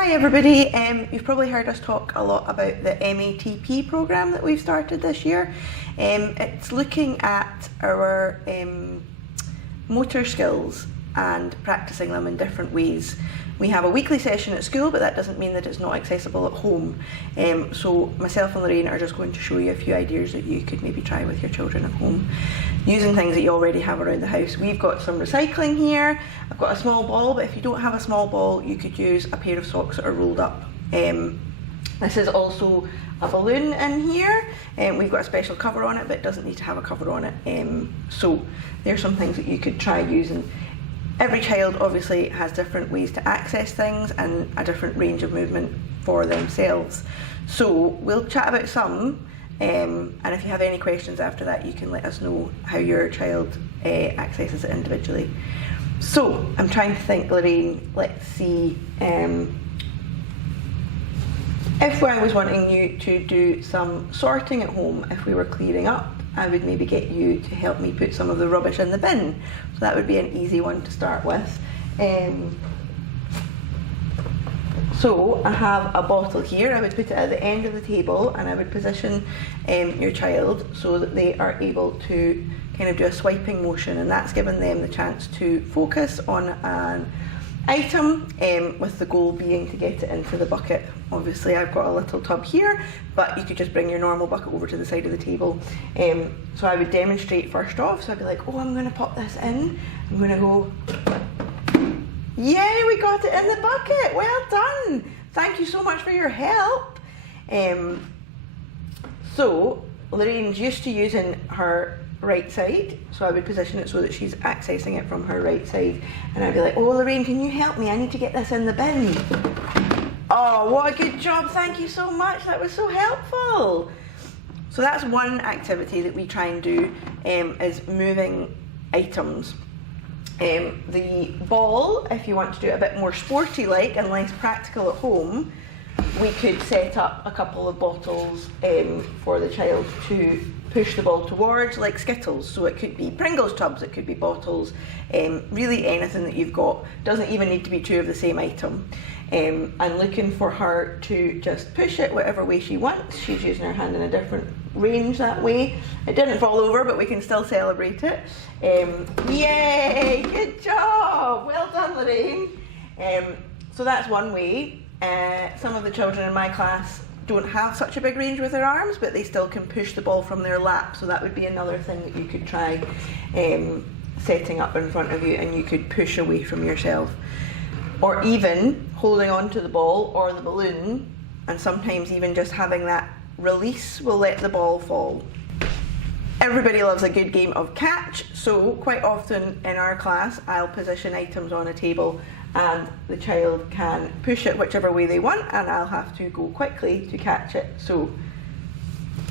Hi everybody, you've probably heard us talk a lot about the MATP programme that we've started this year. It's looking at our motor skills and practising them in different ways. We have a weekly session at school, but that doesn't mean that it's not accessible at home. So myself and Lorraine are just going to show you a few ideas that you could maybe try with your children at home, using things that you already have around the house. We've got some recycling here. I've got a small ball, but if you don't have a small ball, you could use a pair of socks that are rolled up. This is also a balloon in here. We've got a special cover on it, but it doesn't need to have a cover on it. So there's some things that you could try using. Every child obviously has different ways to access things and a different range of movement for themselves. So we'll chat about some, and if you have any questions after that, you can let us know how your child accesses it individually. So I'm trying to think, Lorraine, let's see, if I was wanting you to do some sorting at home, if we were clearing up, I would maybe get you to help me put some of the rubbish in the bin. So that would be an easy one to start with. So I have a bottle here. I would put it at the end of the table and I would position your child so that they are able to kind of do a swiping motion, and that's given them the chance to focus on an item, with the goal being to get it into the bucket. Obviously I've got a little tub here, but you could just bring your normal bucket over to the side of the table. So I would demonstrate first off. So I'd be like, oh, I'm going to pop this in. I'm going to go, yay, we got it in the bucket. Well done. Thank you so much for your help. So Lorraine's used to using her right side, so I would position it so that she's accessing it from her right side, and I'd be like, oh Lorraine, can you help me? I need to get this in the bin. Oh, what a good job, thank you so much, that was so helpful. So that's one activity that we try and do, is moving items. The ball, if you want to do it a bit more sporty like and less practical at home, we could set up a couple of bottles for the child to push the ball towards, like Skittles. So it could be Pringles tubs, it could be bottles, really anything that you've got. Doesn't even need to be two of the same item. And looking for her to just push it whatever way she wants. She's using her hand in a different range that way. It didn't fall over, but we can still celebrate it. Yay, good job, well done Lorraine. So that's one way. Some of the children in my class don't have such a big range with their arms, but they still can push the ball from their lap, so that would be another thing that you could try setting up in front of you, and you could push away from yourself. Or even holding on to the ball or the balloon, and sometimes even just having that release will let the ball fall. Everybody loves a good game of catch, so quite often in our class I'll position items on a table and the child can push it whichever way they want, and I'll have to go quickly to catch it. So,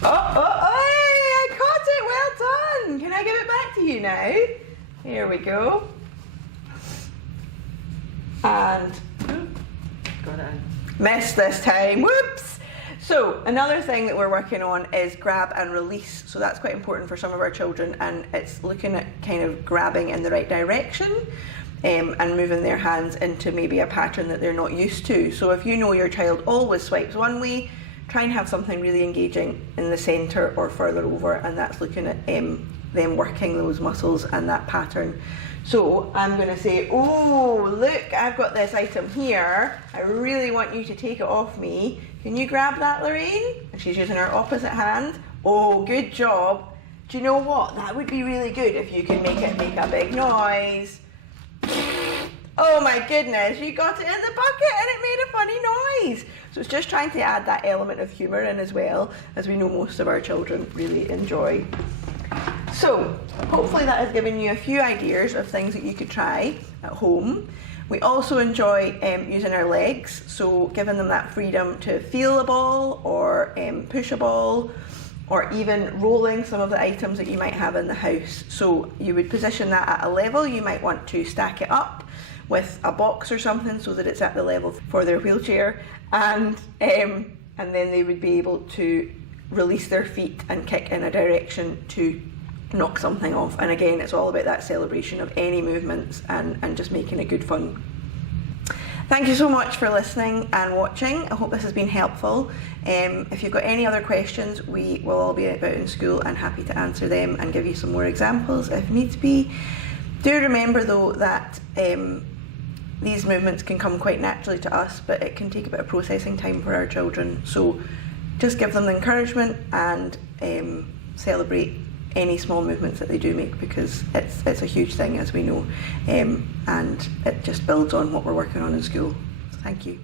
I caught it, well done! Can I give it back to you now? Here we go. And, got it. Missed this time, whoops! So another thing that we're working on is grab and release. So that's quite important for some of our children, and it's looking at kind of grabbing in the right direction. And moving their hands into maybe a pattern that they're not used to. So if you know your child always swipes one way, try and have something really engaging in the centre or further over, and that's looking at them working those muscles and that pattern. So I'm going to say, oh look, I've got this item here, I really want you to take it off me. Can you grab that, Lorraine? And she's using her opposite hand. Oh, good job. Do you know what? That would be really good if you can make it make a big noise. Oh my goodness, you got it in the bucket and it made a funny noise. So it's just trying to add that element of humour in as well, as we know most of our children really enjoy. So hopefully that has given you a few ideas of things that you could try at home. We also enjoy using our legs, so giving them that freedom to feel a ball or push a ball, or even rolling some of the items that you might have in the house. So you would position that at a level. You might want to stack it up with a box or something so that it's at the level for their wheelchair, and then they would be able to release their feet and kick in a direction to knock something off. And again, it's all about that celebration of any movements and just making it good fun. Thank you so much for listening and watching. I hope this has been helpful. If you've got any other questions, we will all be about in school and happy to answer them and give you some more examples if needs be. Do remember though that these movements can come quite naturally to us, but it can take a bit of processing time for our children. So just give them the encouragement and celebrate any small movements that they do make, because it's a huge thing, as we know, and it just builds on what we're working on in school. So thank you.